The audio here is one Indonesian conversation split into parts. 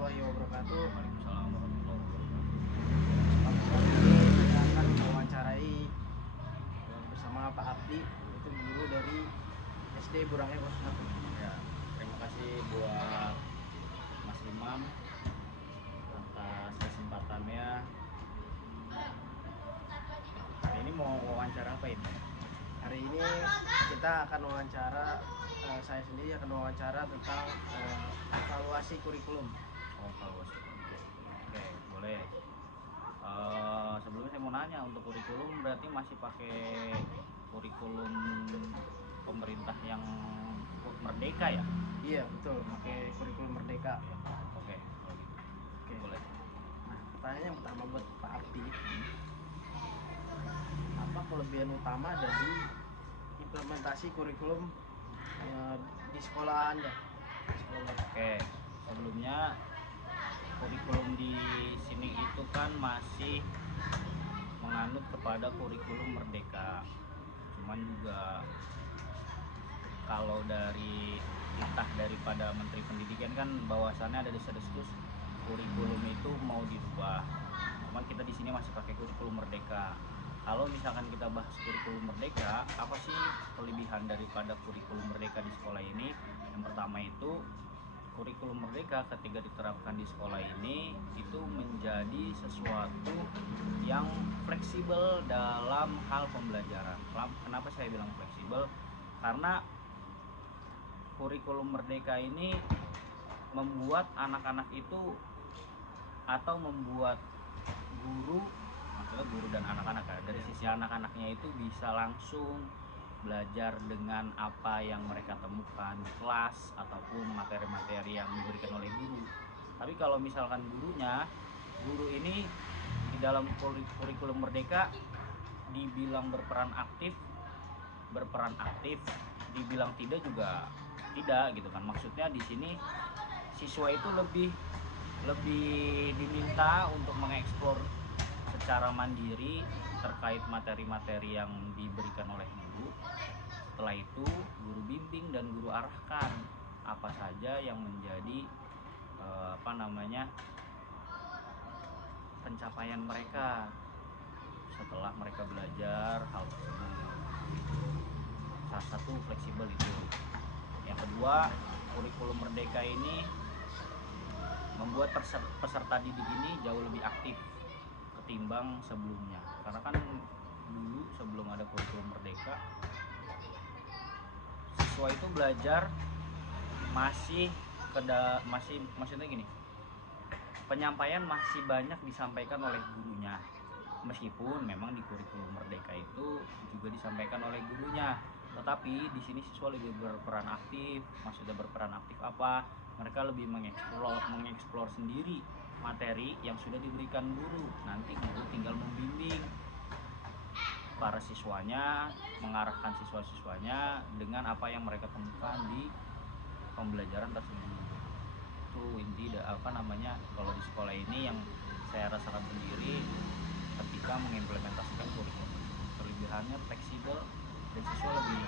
warahmatullahi wabarakatuh. Waalaikumsalam warahmatullahi wabarakatuh. Kesempatan ini saya akan mewawancarai bersama Pak Abdi, itu guru dari SD Burangnya 01. Ya, terima kasih buat Mas Imam atas kesempatannya. Hari ini mau wawancara apa ini? Hari ini kita akan wawancara, saya sendiri akan wawancara tentang evaluasi kurikulum. Oh, evaluasi. Oke, boleh. Sebelumnya saya mau nanya, untuk kurikulum berarti masih pakai kurikulum pemerintah yang merdeka ya? Iya betul, pakai kurikulum merdeka. Oke, kalau gitu. Oke. Boleh. Nah, pertanyaan yang pertama buat Pak Abdi, apa kelebihan utama dari implementasi kurikulum di sekolah Anda? Oke, sebelumnya kurikulum di sini itu kan masih menganut kepada kurikulum merdeka. Cuman juga kalau dari titah daripada Menteri Pendidikan kan bahwasannya ada desas-desus kurikulum itu mau dirubah. Cuman kita di sini masih pakai kurikulum merdeka. Kalau misalkan kita bahas kurikulum merdeka, apa sih kelebihan daripada kurikulum merdeka di sekolah ini? Yang pertama itu, kurikulum merdeka ketika diterapkan di sekolah ini itu menjadi sesuatu yang fleksibel dalam hal pembelajaran. Kenapa saya bilang fleksibel? Karena kurikulum merdeka ini membuat anak-anak itu, atau membuat guru, maksudnya guru dan anak-anak ya, dari sisi anak-anaknya itu bisa langsung belajar dengan apa yang mereka temukan di kelas ataupun materi-materi yang diberikan oleh guru. Tapi kalau misalkan guru ini di dalam kurikulum merdeka dibilang berperan aktif, dibilang tidak juga tidak gitu kan. Maksudnya di sini siswa itu lebih diminta untuk mengeksplor secara mandiri terkait materi-materi yang diberikan oleh guru. Setelah itu guru bimbing dan guru arahkan apa saja yang menjadi pencapaian mereka setelah mereka belajar hal tersebut. Salah satu fleksibel itu. Yang kedua, kurikulum merdeka ini membuat peserta didik ini jauh lebih aktif ketimbang sebelumnya. Karena kan dulu sebelum ada kurikulum merdeka, siswa itu belajar maksudnya gini, penyampaian masih banyak disampaikan oleh gurunya. Meskipun memang di kurikulum merdeka itu juga disampaikan oleh gurunya, tetapi di sini siswa lebih berperan aktif. Maksudnya berperan aktif apa? Mereka lebih mengeksplor sendiri materi yang sudah diberikan guru. Nanti guru tinggal membimbing para siswanya, mengarahkan siswa-siswanya dengan apa yang mereka temukan di pembelajaran tersebut. Itu inti kalau di sekolah ini yang saya rasakan sendiri ketika mengimplementasikan kurikulum. Kelebihannya fleksibel dan siswa lebih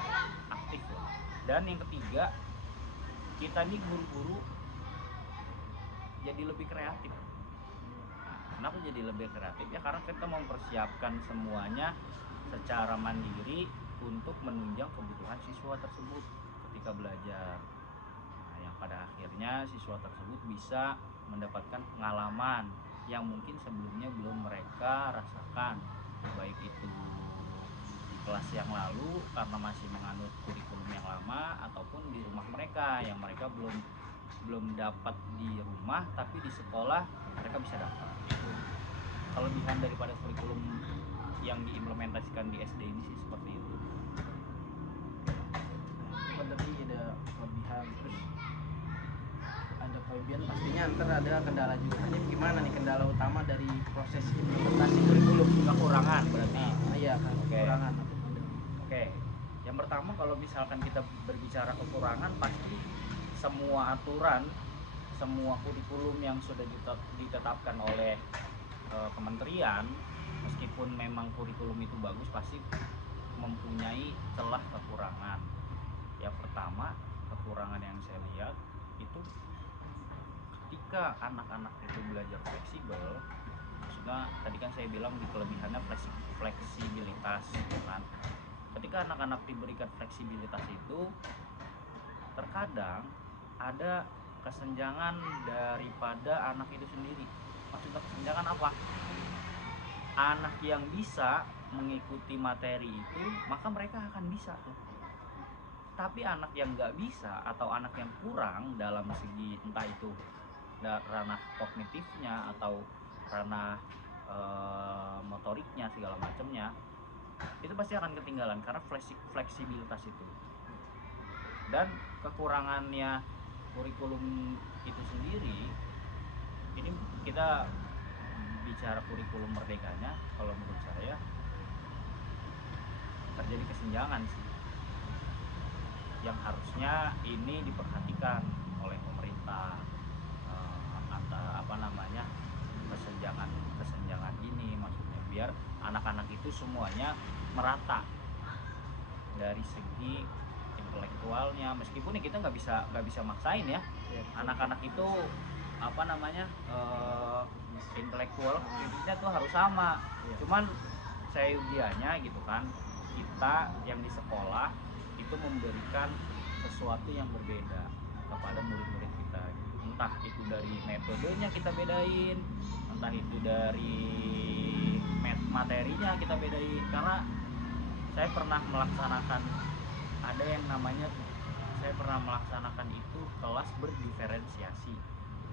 aktif loh. Dan yang ketiga, kita nih guru-guru jadi lebih kreatif. Kenapa jadi lebih kreatif? Ya karena kita mempersiapkan semuanya secara mandiri untuk menunjang kebutuhan siswa tersebut ketika belajar. Nah, yang pada akhirnya siswa tersebut bisa mendapatkan pengalaman yang mungkin sebelumnya belum mereka rasakan, baik itu di kelas yang lalu karena masih menganut kurikulum yang lama, ataupun di rumah mereka yang mereka belum dapat di rumah tapi di sekolah mereka bisa dapat. Itu kelebihan daripada kurikulum yang diimplementasikan di SD ini sih seperti itu. Nah, itu kan tadi ada kelebihan, terus ada kelebihan, pastinya ntar ada kendala juga. Ini gimana nih kendala utama dari proses implementasi kurikulum? Kekurangan berarti. Iya kan, kekurangan. Oke. Yang pertama, kalau misalkan kita berbicara kekurangan, pasti semua aturan, semua kurikulum yang sudah ditetapkan oleh kementerian, meskipun memang kurikulum itu bagus, pasti mempunyai celah kekurangan. Yang pertama, kekurangan yang saya lihat itu ketika anak-anak itu belajar fleksibel, maksudnya tadi kan saya bilang di kelebihannya fleksibilitas gitu kan. Ketika anak-anak diberikan fleksibilitas itu, terkadang ada kesenjangan daripada anak itu sendiri. Maksudnya kesenjangan apa? Anak yang bisa mengikuti materi itu, maka mereka akan bisa tuh. Tapi anak yang nggak bisa atau anak yang kurang dalam segi entah itu ranah kognitifnya atau ranah motoriknya segala macamnya, itu pasti akan ketinggalan karena fleksibilitas itu. Dan kekurangannya kurikulum itu sendiri, ini kita bicara kurikulum merdekanya, kalau menurut saya terjadi kesenjangan sih, yang harusnya ini diperhatikan oleh pemerintah, kesenjangan ini, maksudnya biar anak-anak itu semuanya merata dari segi intelektualnya. Meskipun kita nggak bisa maksain ya, anak-anak itu intelektual kritisnya tuh harus sama. Cuman saya ujiannya gitu kan, kita yang di sekolah itu memberikan sesuatu yang berbeda kepada murid-murid kita, entah itu dari metodenya kita bedain, entah itu dari materinya kita bedain. Karena saya pernah melaksanakan itu kelas berdiferensiasi,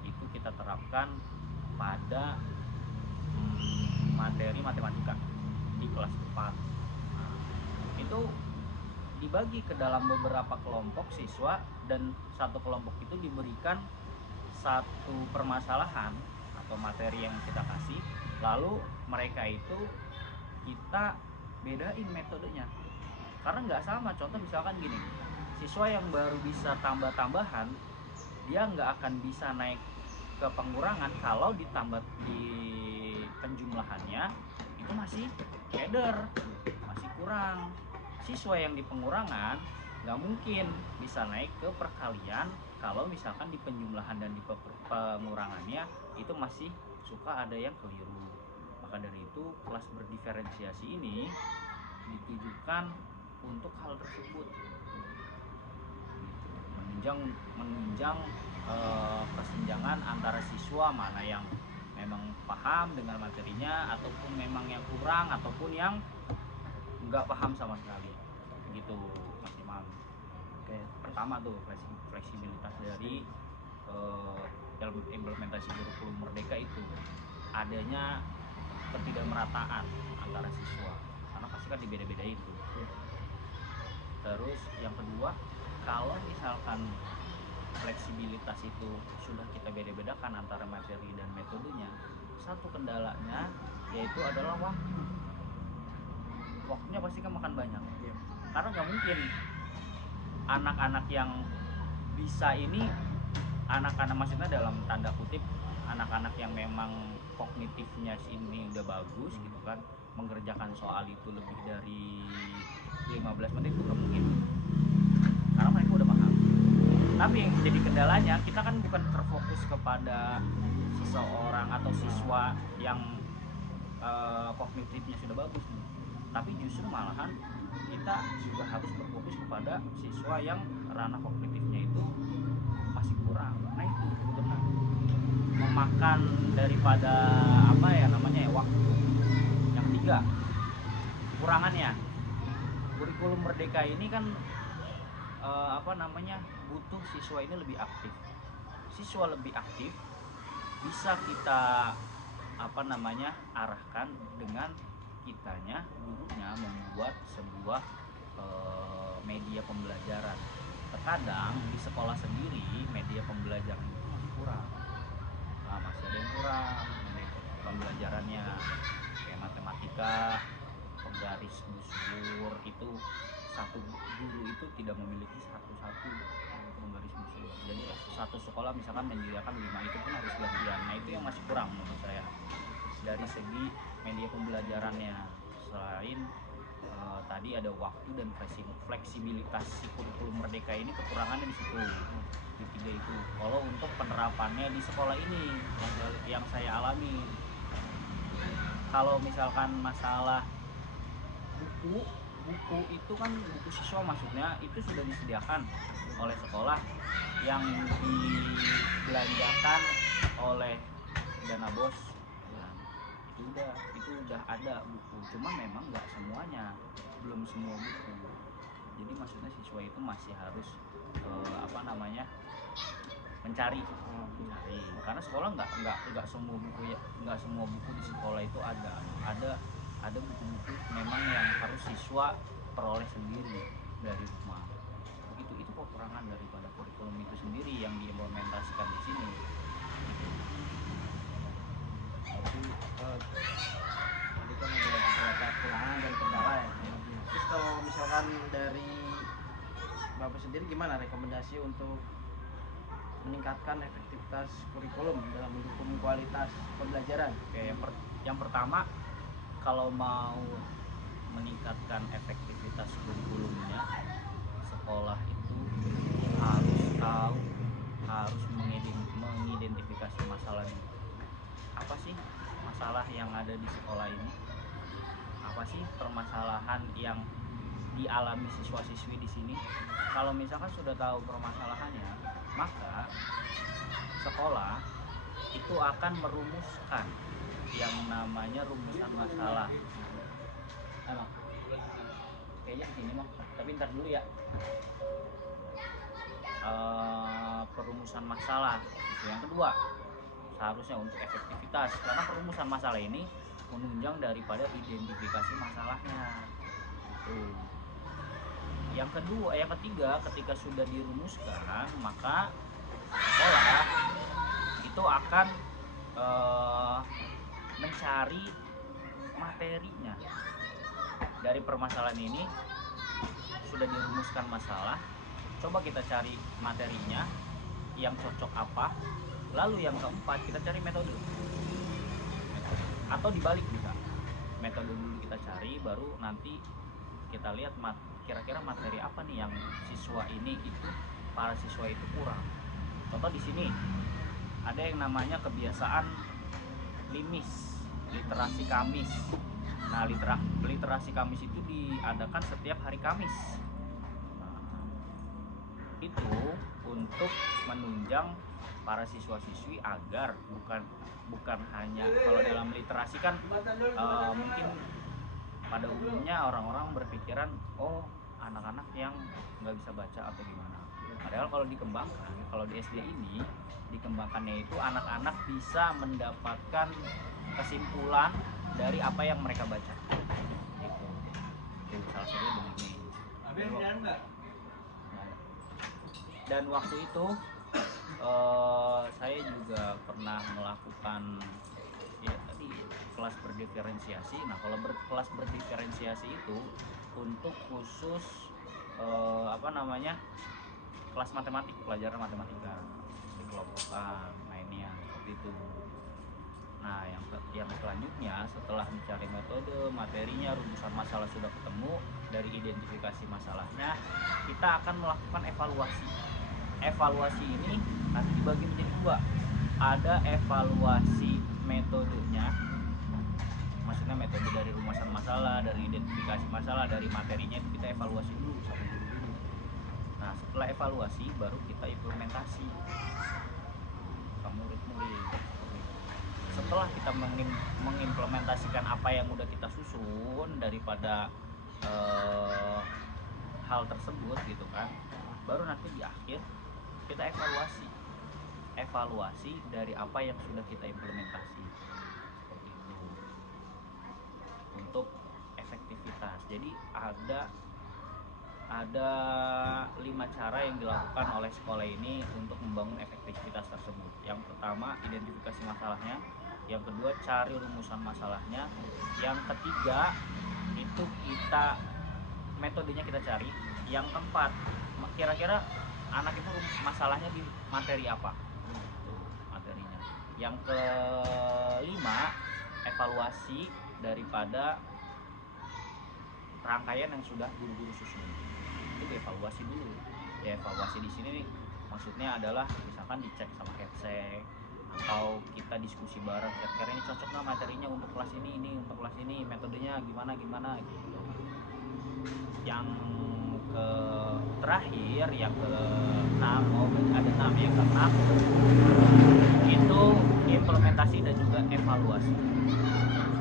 itu kita terapkan pada materi matematika di kelas 4. Itu dibagi ke dalam beberapa kelompok siswa, dan satu kelompok itu diberikan satu permasalahan atau materi yang kita kasih, lalu mereka itu kita bedain metodenya karena nggak sama. Contoh misalkan gini, siswa yang baru bisa tambah-tambahan, dia nggak akan bisa naik ke pengurangan kalau ditambah di penjumlahannya itu masih keder, masih kurang. Siswa yang di pengurangan nggak mungkin bisa naik ke perkalian kalau misalkan di penjumlahan dan di pengurangannya itu masih suka ada yang keliru. Maka dari itu kelas berdiferensiasi ini ditujukan untuk hal tersebut, menunjang kesenjangan antara siswa mana yang memang paham dengan materinya, ataupun memang yang kurang, ataupun yang nggak paham sama sekali gitu, Mas Imam. Oke, pertama tuh fleksibilitas dari implementasi kurikulum merdeka itu adanya ketidakmerataan antara siswa, karena pasti kan dibeda-bedain tuh. Terus yang kedua, kalau misalkan fleksibilitas itu sudah kita beda-bedakan antara materi dan metodenya, satu kendalanya yaitu adalah waktu. Waktunya pasti kan makan banyak, karena nggak mungkin anak-anak yang bisa ini, anak-anak maksudnya dalam tanda kutip anak-anak yang memang kognitifnya ini udah bagus gitu kan, mengerjakan soal itu lebih dari 15 menit itu nggak mungkin, karena mereka udah paham. Tapi yang jadi kendalanya, kita kan bukan terfokus kepada seseorang atau siswa yang kognitifnya sudah bagus nih, tapi justru malahan kita juga harus berfokus kepada siswa yang ranah kognitifnya itu masih kurang. Nah itu sebetulnya memakan daripada waktu. Yang tiga, kekurangannya, kurikulum merdeka ini kan butuh siswa ini lebih aktif. Siswa lebih aktif bisa kita arahkan dengan kitanya, gurunya membuat sebuah media pembelajaran. Terkadang di sekolah sendiri media pembelajaran itu masih kurang, masih ada yang kurang media pembelajarannya, kayak matematika, penggaris busur itu satu guru itu tidak memiliki satu penggaris busur. Jadi satu sekolah misalkan menyediakan 5, itu pun harus gantian. Nah itu yang masih kurang menurut saya dari segi media pembelajarannya. Selain tadi ada waktu dan fleksibilitas si kurikulum merdeka ini kekurangannya di situ, di tiga itu. Kalau untuk penerapannya di sekolah ini yang saya alami, kalau misalkan masalah buku itu kan buku siswa maksudnya itu sudah disediakan oleh sekolah yang dibelanjakan oleh dana BOS. Nah, itu udah ada buku, cuma memang nggak semuanya, belum semua buku. Jadi maksudnya siswa itu masih harus mencari, karena sekolah nggak semua buku ya, nggak semua buku di sekolah itu ada buku-buku memang yang harus siswa peroleh sendiri dari rumah. Itu kekurangan daripada kurikulum itu sendiri yang diimplementasikan di sini. Jadi tadi kan ada beberapa kekurangan dan kendala ya. Terus kalau misalkan dari Bapak sendiri gimana rekomendasi untuk meningkatkan efektivitas kurikulum dalam mendukung kualitas pembelajaran? Oke, yang pertama, kalau mau meningkatkan efektivitas kurikulumnya, sekolah itu harus mengidentifikasi masalah dulu. Apa sih masalah yang ada di sekolah ini? Apa sih permasalahan yang dialami siswa-siswi di sini? Kalau misalkan sudah tahu permasalahannya, maka sekolah itu akan merumuskan yang namanya rumusan masalah. Kayaknya di sini mah, tapi ntar dulu ya. Perumusan masalah itu yang kedua seharusnya untuk efektivitas, karena perumusan masalah ini menunjang daripada identifikasi masalahnya. Yang ketiga, ketika sudah dirumuskan, maka sekolah itu akan mencari materinya dari permasalahan ini. Sudah dirumuskan masalah, coba kita cari materinya yang cocok apa, lalu yang keempat kita cari metode, atau dibalik bisa, metode dulu kita cari, baru nanti kita lihat kira-kira materi apa nih yang para siswa itu kurang. Contoh di sini ada yang namanya kebiasaan limis, literasi Kamis. Nah, literasi Kamis itu diadakan setiap hari Kamis. Nah, itu untuk menunjang para siswa-siswi agar bukan hanya, kalau dalam literasi kan mungkin pada umumnya orang-orang berpikiran anak-anak yang nggak bisa baca atau gimana. Padahal kalau dikembangkan, kalau di SD ini dikembangkannya itu anak-anak bisa mendapatkan kesimpulan dari apa yang mereka baca. Itu salah satunya begini. Dan waktu itu saya juga pernah melakukan kelas berdiferensiasi. Nah, kalau kelas berdiferensiasi itu untuk khusus kelas matematik, pelajaran matematika, dikelompokan, mainnya seperti itu. Nah, yang selanjutnya setelah mencari metode, materinya, rumusan masalah sudah ketemu, dari identifikasi masalahnya, kita akan melakukan evaluasi. Evaluasi ini nanti dibagi menjadi dua. Ada evaluasi metodenya, maksudnya metode dari rumusan masalah, dari identifikasi masalah, dari materinya itu kita evaluasi dulu sama guru-guru. Nah, setelah evaluasi baru kita implementasi ke murid-murid. Setelah kita mengimplementasikan apa yang udah kita susun daripada hal tersebut gitu kan, baru nanti di akhir kita evaluasi dari apa yang sudah kita implementasi, seperti itu, untuk efektivitas. Jadi ada 5 cara yang dilakukan oleh sekolah ini untuk membangun efektivitas tersebut. Yang pertama, identifikasi masalahnya. Yang kedua, cari rumusan masalahnya. Yang ketiga, itu metodenya kita cari. Yang keempat, kira-kira anak itu masalahnya di materi apa, itu materinya. Yang kelima, evaluasi daripada rangkaian yang sudah guru-guru susun itu dievaluasi dulu. Ya evaluasi di sini nih maksudnya adalah misalkan dicek sama headset atau kita diskusi bareng kira-kira ini cocok nggak materinya untuk kelas ini untuk kelas ini metodenya gimana gitu. Yang ke terakhir yang ke 6 ada 6 yang ke 6 itu implementasi dan juga evaluasi.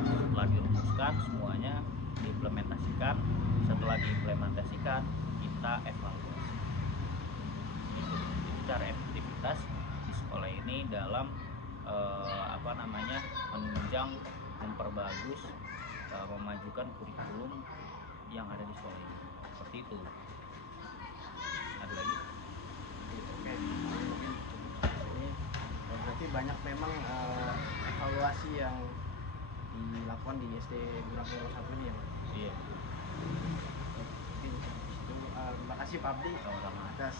Setelah dirumuskan semuanya diimplementasikan, setelah diimplementasikan kita evaluasi. Itu cara efektivitas di sekolah ini dalam menunjang, memperbagus, memajukan kurikulum yang ada di sekolah ini. Seperti itu. Ada lagi? Oke, mungkin cukup sampai sini. Berarti banyak memang evaluasi yang dilakukan di SD Burang Loro 1 ini ya Pak? Iya. Mungkin cukup di situ. Terima kasih Pak Abdi Sama-sama. atas